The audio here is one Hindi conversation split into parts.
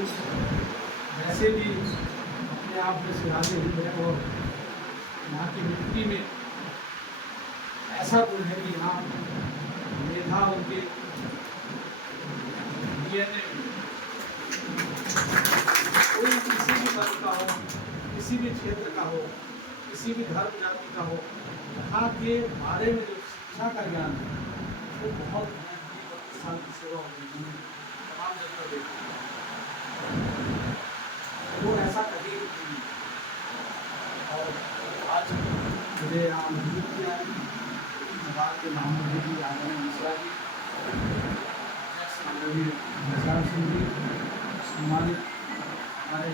वैसे भी अपने आप में सिराजे हिंद है और यहाँ की मिट्टी में ऐसा गुण है कि यहाँ मेधा उनके डीएनए कोई किसी भी वर्ग का हो, किसी भी क्षेत्र का हो, किसी भी धर्म जाति का हो, यहाँ के बारे में जो शिक्षा का ज्ञान है वो बहुत 20 साल की सेवा होगी तमाम जगह देखा वो ऐसा कभी नहीं। और आज मुझे यहाँ मजबूत किया है के नाम में भी आदरणीय मिश्रा जी, माननीय प्रसाद सिंह जी, सम्मानित हमारे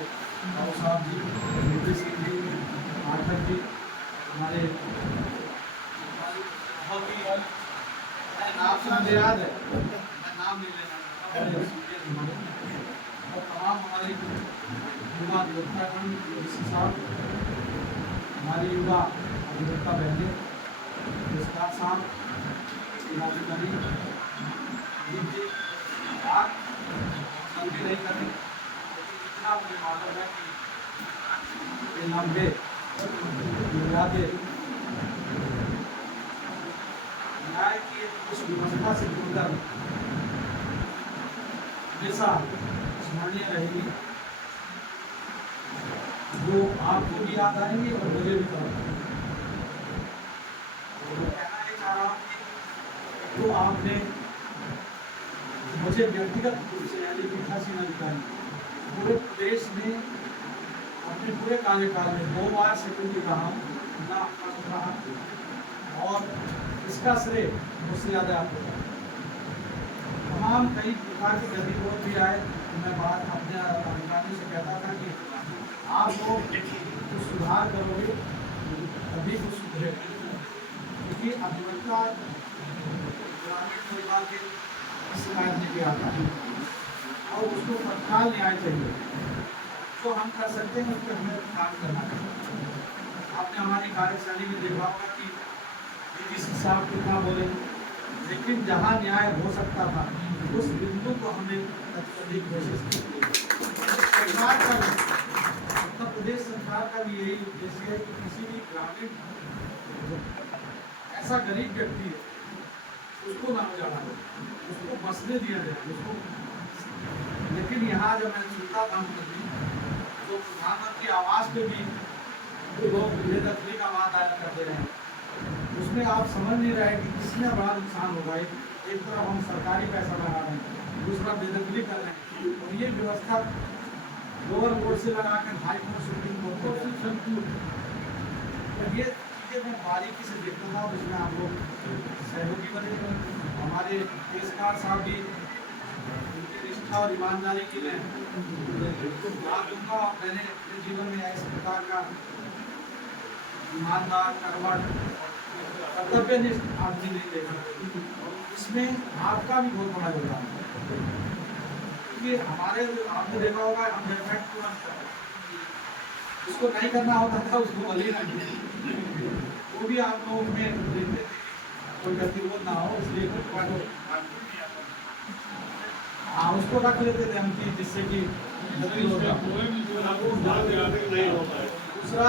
राव साहब जी, नीति सिंह जी, पाठक जी, हमारे नाम से मुझे याद है, मैं नाम नहीं लेना और तमाम हमारी युवा योद्धागण साहब, हमारी युवा अधिवक्ता बहनें, विस्तार साहब, जिलाधिकारी बात लंबी नहीं करनी, लेकिन इतना मुझे मालूम है कि ये लंबे बुनियादे न्याय की उस व्यवस्था से जुड़कर हमेशा स्मरणीय रहेगी जो आपको भी याद आएंगे और मुझे भी कहना ये चाह रहा हूँ कि जो आपने मुझे व्यक्तिगत रूप से यानी पीठासीन अधिकारी पूरे प्रदेश में अपने पूरे कार्यकाल में 2 बार सेक्रेटरी रहा हूँ ना रहा और इसका श्रेय मुझसे ज़्यादा आपको तमाम कई प्रकार के गतिरोध भी आए तो मैं बात अपने अधिकारियों से कहता था कि आप लोग कुछ सुधार करोगे तभी कुछ सुधरेगा क्योंकि अधिवक्ता ग्रामीण परिवार के शिकायत लेके आता है और उसको तत्काल न्याय चाहिए। जो हम कर सकते हैं उस पर हमें काम करना चाहिए। आपने हमारी कार्यशैली में देखा होगा कि डीजी साहब कितना बोले, लेकिन जहाँ न्याय हो सकता था उस बिंदु को हमने तत्काल कोशिश की। सरकार का उत्तर प्रदेश सरकार का भी यही उद्देश्य है कि किसी भी ग्रामीण ऐसा गरीब व्यक्ति है उसको ना उजाड़ा हो, उसको बसने दिया जाए उसको। लेकिन यहाँ जब मैं सुनता था तो प्रधानमंत्री आवास पे भी लोग बेदखली का बात आया करते रहे, उसमें आप समझ नहीं रहे कि किसमें बड़ा नुकसान होगा। एक तरफ हम सरकारी पैसा लगा रहे हैं, दूसरा बेदखली कर रहे हैं और ये व्यवस्था लोअर कोर्ट से लगाकर हाई कोर्ट सुप्रीम कोर्ट ये चीज़ें मैं बारीकी से देखता था। उसमें आप लोग सहयोगी बने, हमारे पेशकार साहब भी उनकी निष्ठा और ईमानदारी के लिए बात दूंगा। और मैंने अपने जीवन में इस प्रकार का ईमानदार कर्मठ कर्तव्यनिष्ठ आदमी नहीं देखा। इसमें आपका भी बहुत बड़ा योगदान है क्योंकि हमारे आपने देखा होगा हम जजमेंट तुरंत उसको नहीं करना होता था उसको भले ना वो भी आप लोग में देखते थे कोई गतिरोध ना हो इसलिए हाँ उसको रख लेते थे हम कि जिससे कि दूसरा